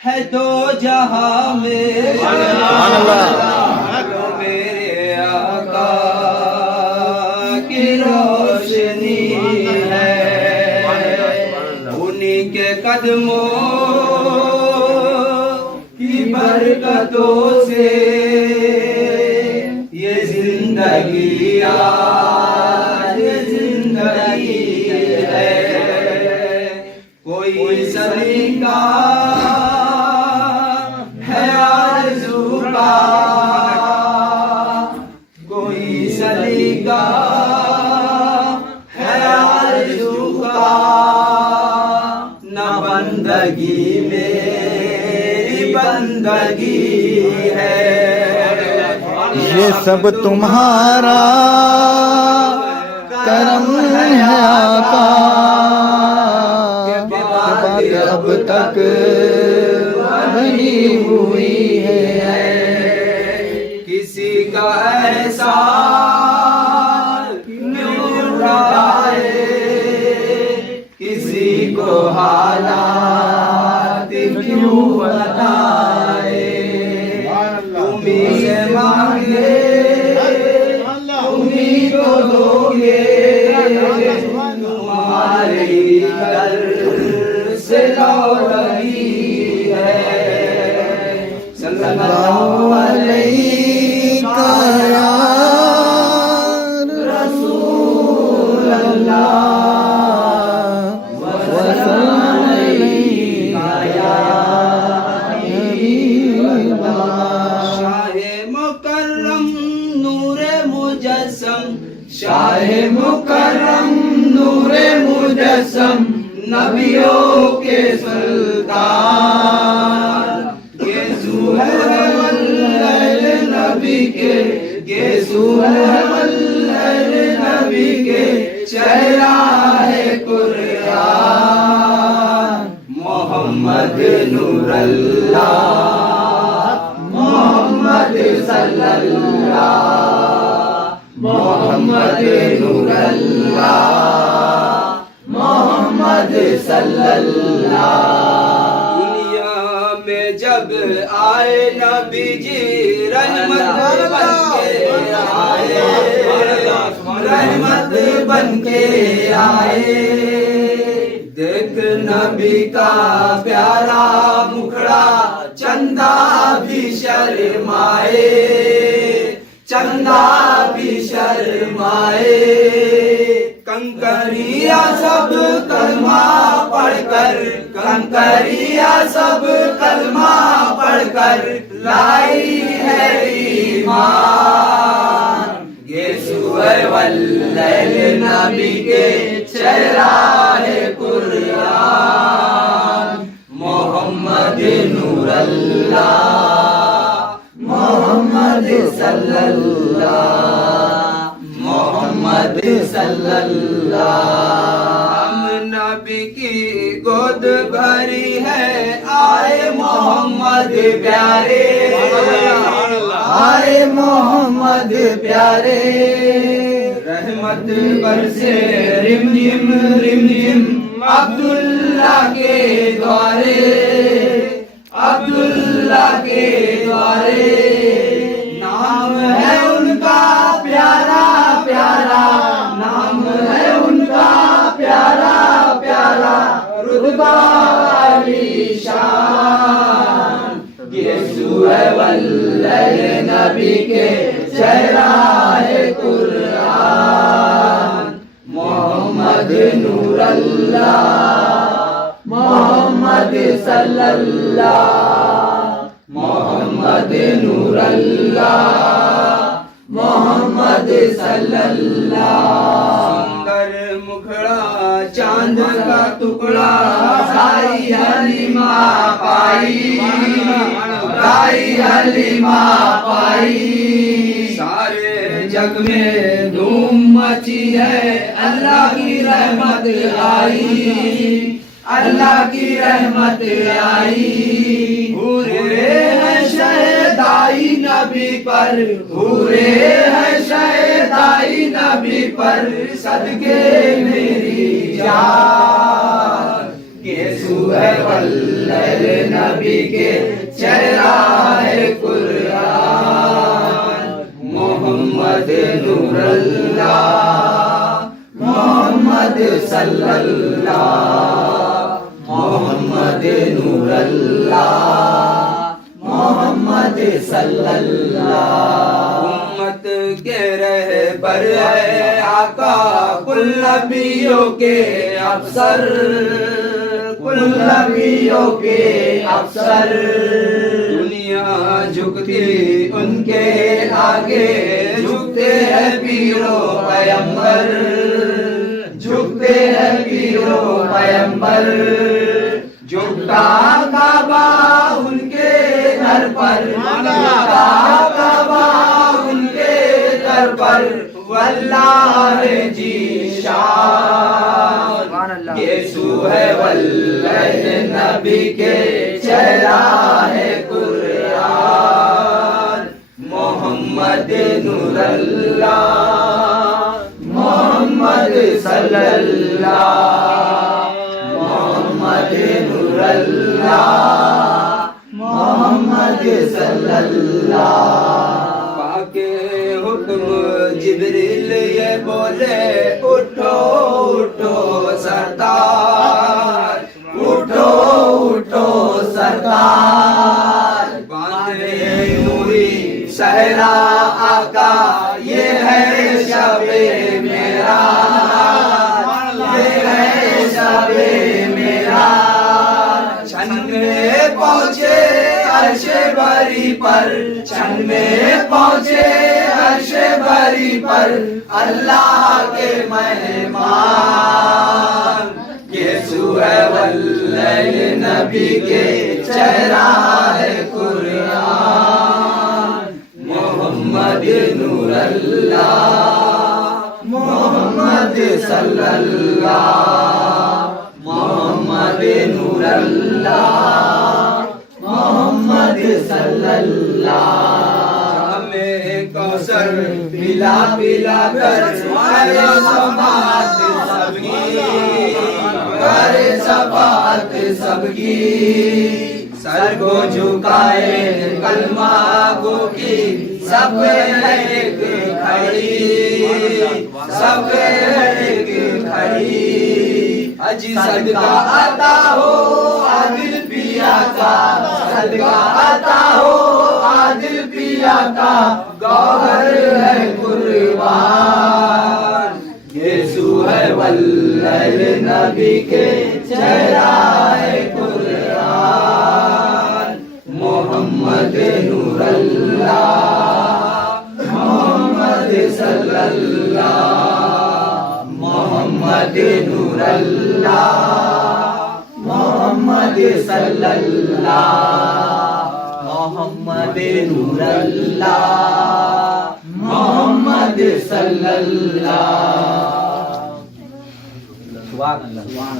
है दो जहां में मेरे आका की रोशनी है, उन्हीं के कदमों की बरकतों से ये जिंदगी है। कोई सलीका है आरज़ू का, कोई सलीका है आरज़ू का, न बंदगी मेरी बंदगी है। ये सब तुम्हारा करम है आका, अब तक बनी हुई है। किसी का एहसान क्यों उठाए, किसी को हालात क्यों बताए। तुम्ही से मांगे तुम्ही को दोगे, तुम्हारे घर से लौटी है। सल्लल्लाहु अलैहि या रसूल अल्लाह, वसल्लम अलैका या हबीब अल्लाह। शाहे मुकर्रम नूरे मुजस्सम, शाहे मुकर्रम नूरे मुजस्सम, नबियों के सुल्तान, गेसु है वल्लैल नबी के, गेसु है वल्लैल नबी के, चेहरा है कुरान। मोहम्मद नूरल्लाह, मोहम्मद सल्लल्लाह, मोहम्मद नूरल्लाह, मोहम्मद सल्लल्लाह। दुनिया में जब आए नबी जी रहमत बन के आए, रहमत बन के आए। देख नबी का प्यारा मुखड़ा, चंदा भी शर्माए, चंदा भी शर्माए। कंकरिया सब कलमा पढ़कर, कंकरिया सब कलमा पढ़कर लाई है ईमान। गेसु है वल्लैल नबी के, चेहरा है कुरान। मोहम्मद नूरल्लाह, मोहम्मद सल्लल्लाह, मोहम्मद सल्लल्लाह। हम नबी की गोद भरी है, आए मोहम्मद प्यारे, आए मोहम्मद प्यारे। रहमत बरसे रिमझिम रिमझिम अब्दुल्ला के द्वारे, अब्दुल्ला के द्वारे। नाम है उनका प्यारा प्यारा, नाम है उनका प्यारा प्यारा, रुतबा आलीशान। गेसु है वल्लैल नबी के, चेहरा है कुरान। मोहम्मद नूरल्लाह, मोहम्मद सल्लल्लाह, मोहम्मद नूरल्लाह, मोहम्मद सल्लल्लाह। सुंदर मुखड़ा चांद का टुकड़ा, साई हलीमा पाई, साई हलीमा पाई। सारे जग में धूम मची है, अल्लाह की रहमत आई, अल्लाह की रहमत आई। हुरे है शहदाई नबी पर, हुरे है शहदाई नबी पर, सदके मेरी जान। नबी के चेहरा है कुरान। मोहम्मद नूरुल्लाह मोहम्मद सल्लल्लाह मोहम्मद नूरुल्लाह मोहम्मद सल्लल्लाह। उम्मत के रहबर है आका कुल नबियों के अफसर कुल नबियों के अफसर। दुनिया झुकती उनके आगे झुकते हैं पीरो पैगंबर झुकते हैं पीरो पैगंबर। झुकता काबा उनके दर पर झुकता काबा उनके दर पर वल्लाह जी शान। यीशु है वल्लाह नबी के चेहरा है कुरान। मोहम्मद नूरुल्लाह मोहम्मद सल्लल्लाह मोहम्मद नूरुल्लाह मोहम्मद सल्लल्लाह। पाके हुक्म जिब्रील ये बोले उठो उठो सरदार उठो उठो सरदार। बांधे नूरी सहरा आका ये है शबे मेरा ये है शबे मेरा। छन में पहुँचे अर्शे बरी पर छन में पहुँचे अर्शे बरी पर अल्लाह के मेहमान। यीशु है वल्लाह नबी के चेहरा है कुरान। मोहम्मद नूरुल्लाह मोहम्मद सल्लल्लाह मोहम्मद नूरुल्लाह मोहम्मद सल्लल्लाह। हमें कौसर पिला पिला कर करे सफात सबकी करे सफात सबकी। सर को झुकाए कलमा गो की सब एक खड़ी सब एक खड़ी। अजी सदका आता हो आदिल पिया का सदका आता हो आदिल पिया का गौहर है कुर्बान। यीशु है वल्लाह नबी के चेहरा है कुरान। मोहम्मद नूरुल्लाह मोहम्मद सल्लल्लाह मोहम्मद नूरुल्लाह मोहम्मद सल्लल्लाह मोहम्मद नूरुल्लाह मोहम्मद सल्लल्लाह। सुभान अल्लाह।